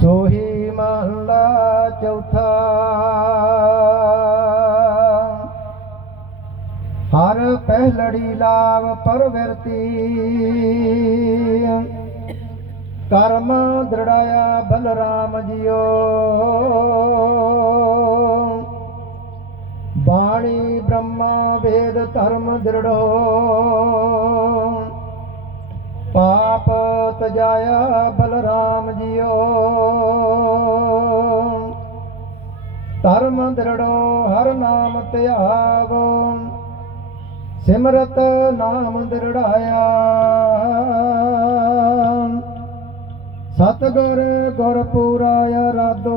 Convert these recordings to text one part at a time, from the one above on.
ਸੋਹੀ ਮਹਲਾ ਚੌਥਾ। ਹਰ ਪਹਿਲੜੀ ਲਾਭ ਪਰਵਰਤੀ। ਕਰਮ ਦ੍ਰਿੜਾਇਆ ਬਲਰਾਮ ਜੀਓ ਬਾਣੀ ਬ੍ਰਹਮਾ ਵੇਦ ਧਰਮ ਦ੍ਰਿੜੋ। ਆਇਆ ਬਲਰਾਮ ਜੀਓ। ਧਰਮ ਦ੍ਰਿੜੋ, ਹਰ ਨਾਮ ਧਿਆਵੋ। ਸਿਮਰਤ ਨਾਮ ਦ੍ਰਿੜਾਇਆ। ਸਤਗੁਰ ਗੁਰ ਪੂਰਾਇਆ ਰਾਦੋ।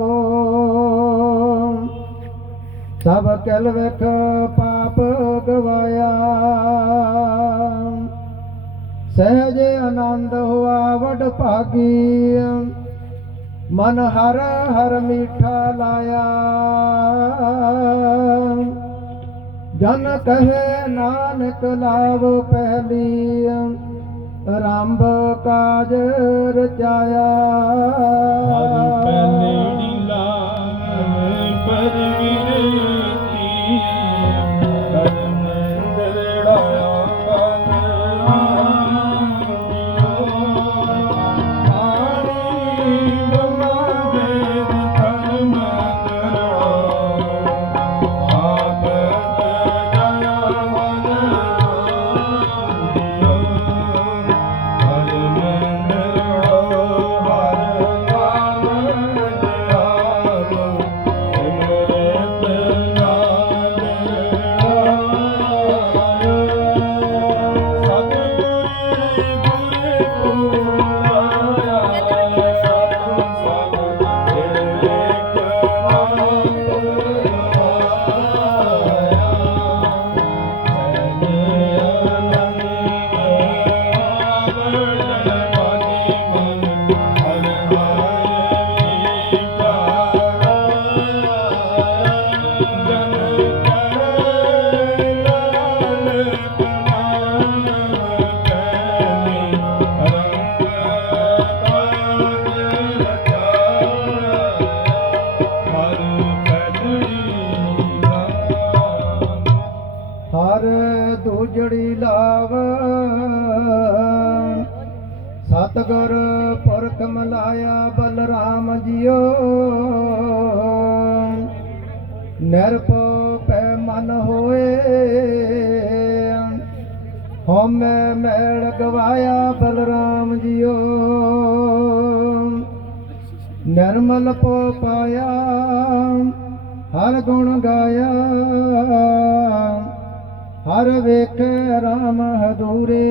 ਸਭ ਕਲ ਵੇਖ ਪਾਪ ਗਵਾਇਆ। ਸਹਿਜ ਆਨੰਦ ਹੋਆ ਵਡ ਭਾਗੀ। ਮਨ ਹਰ ਹਰ ਮੀਠਾ ਲਾਇਆ। ਜਨ ਕਹੇ ਨਾਨਕ ਲਾਭ ਪਹਿਲੀ। ਆਰੰਭ ਕਾਜ ਰਚਾਇਆ। ਹਰਿ ਪਹਿਲੇੜੀ ਦੂਜੜੀ ਲਾਵ। ਸਤਗੁਰ ਪੁਰਖ ਮਲਾਇਆ ਬਲਰਾਮ ਜੀਓ। ਨਿਰਭਉ ਪੈ ਮਨ ਹੋਏ। ਹਉਮੈ ਮੈਲ ਗਵਾਇਆ ਬਲਰਾਮ ਜੀਓ। ਨਿਰਮਲ ਪੋ ਪਾਇਆ, ਹਰ ਗੁਣ ਗਾਇਆ। ਹਰ ਵੇਖੇ ਰਾਮ ਹਦੂਰੇ।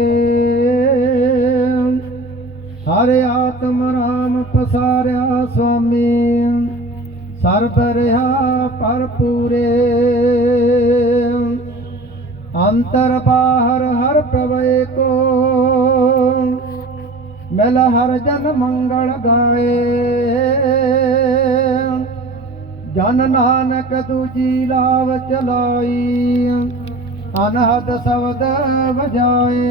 ਹਰ ਆਤਮ ਰਾਮ ਪਸਾਰਿਆ ਸੁਆਮੀ। ਸਰਬ ਰਹਾ ਪਰ ਪੂਰੇ। ਅੰਤਰ ਬਾਹਰ ਹਰ ਪ੍ਰਵੇ ਕੋ। ਮਿਲ ਹਰ ਜਨ ਮੰਗਲ ਗਾਏ। ਜਨ ਨਾਨਕ ਦੂਜੀ ਲਾਵ ਚਲਾਈ। ਅਨਹਦ ਸ਼ਬਦ ਵਜਾਏ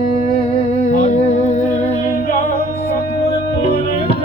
ਸਤਿਗੁਰ ਪੁਰਖ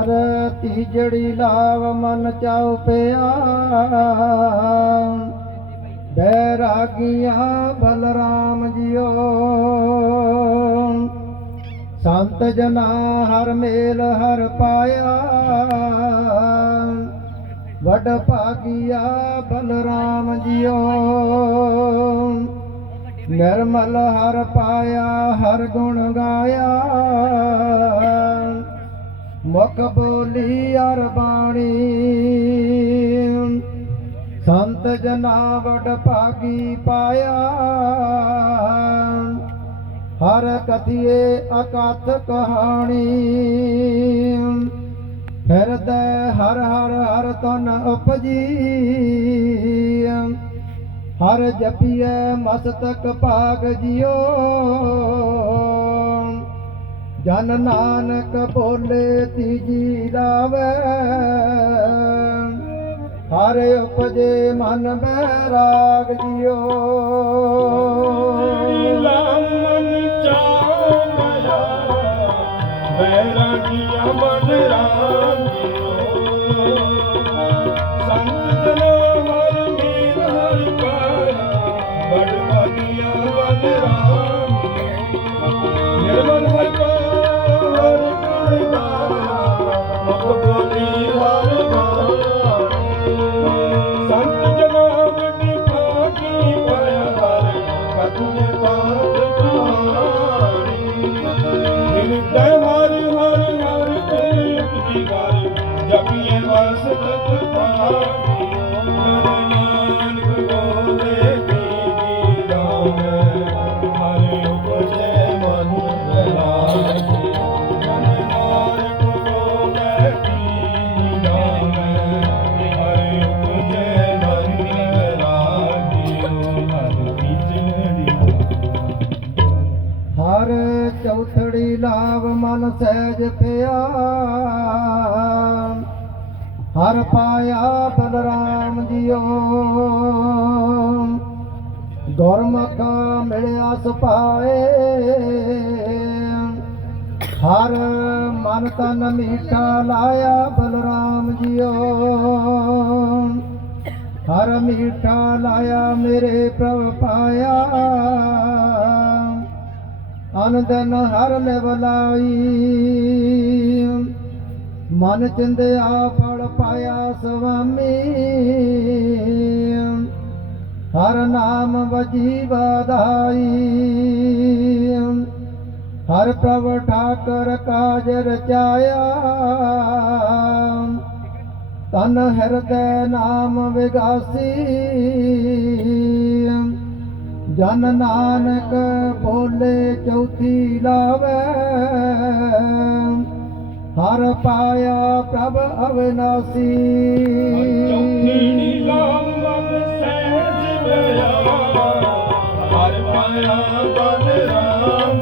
ਹਰ ਤੀਜੜੀ ਲਾਵ ਮਨ ਚਾਉ ਪਿਆ। ਬੈਰਾਗੀਆਂ ਬਲਰਾਮ ਜੀਓ। ਸੰਤ ਜਨਾ ਹਰ ਮੇਲ ਹਰ ਪਾਇਆ। ਵਡ ਭਾਗੀਆ ਬਲਰਾਮ ਜੀਓ। ਨਿਰਮਲ ਹਰ ਪਾਇਆ, ਹਰ ਗੁਣ ਗਾਇਆ। ਮੁਖ ਬੋਲੀ ਅਰ ਬਾਣੀ ਸੰਤ ਜਨਾ ਵਡ ਭਾਗੀ ਪਾਇਆ। ਹਰ ਕਥਿਏ ਅਕਥ ਕਹਾਣੀ। ਫਿਰਦੇ ਹਰ ਹਰ ਹਰ ਤਨ ਉਪਜੀ। ਹਰ ਜਪੀਏ ਮਸਤਕ ਭਾਗ ਜਿਓ ਜਨ ਨਾਨਕ ਬੋਲੇ ਤੀਜੀ ਲਾਵੇ। ਹਰ ਉਪਜੇ ਮਨ ਬੈਰਾਗ ਜਿਓ ਲਾਮਨ ਚਾਵਿਆ ਬੈਰਾਗੀਆ ਮਨ ਰਾਮ ਹਰ ਪਾਇਆ ਬਲਰਾਮ ਜੀਓ। ਗੁਰਮੁਖ ਮਿਲਿਆ ਸੁਪਾਏ। ਹਰ ਮਨ ਤਨ ਮੀਠਾ ਲਾਇਆ ਬਲਰਾਮ ਜੀਓ। ਹਰ ਮੀਠਾ ਲਾਇਆ ਮੇਰੇ ਪ੍ਰਭ ਪਾਇਆ। ਅਨੰਦਨ ਹਰ ਲਿਵਲਾਈ। ਮਨ ਚਿੰਦਿਆ ਫਲ ਪਾਇਆ ਸੁਆਮੀ। ਹਰ ਨਾਮ ਵਜੀ ਵਧਾਈ। ਹਰ ਪ੍ਰਭ ਠਾਕਰ ਕਾਜ ਰਚਾਇਆ। ਤਨ ਹਿਰਦੈ ਨਾਮ ਵਿਗਾਸੀ। ਜਨ ਨਾਨਕ ਬੋਲੇ ਚੌਥੀ ਲਾਵੇ। ਹਰ ਪਾਇਆ ਪ੍ਰਭ ਅਵਿਨਾਸੀ। ਚੌਥੀ ਲਾਮ ਮਨ ਸਹਿਜ ਗਿਆ ਹਰ ਪਾਇਆ ਬਨ ਰਾਮ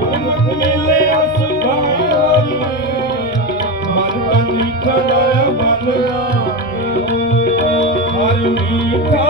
ਗੁਰਮੁਖ ਮਿਲੇ ਅਸੁਭਾਈ ਮਨ ਤਨ ਮੀਠਾ ਬਨ ਰਾਮ ਹਰ ਮੀਠਾ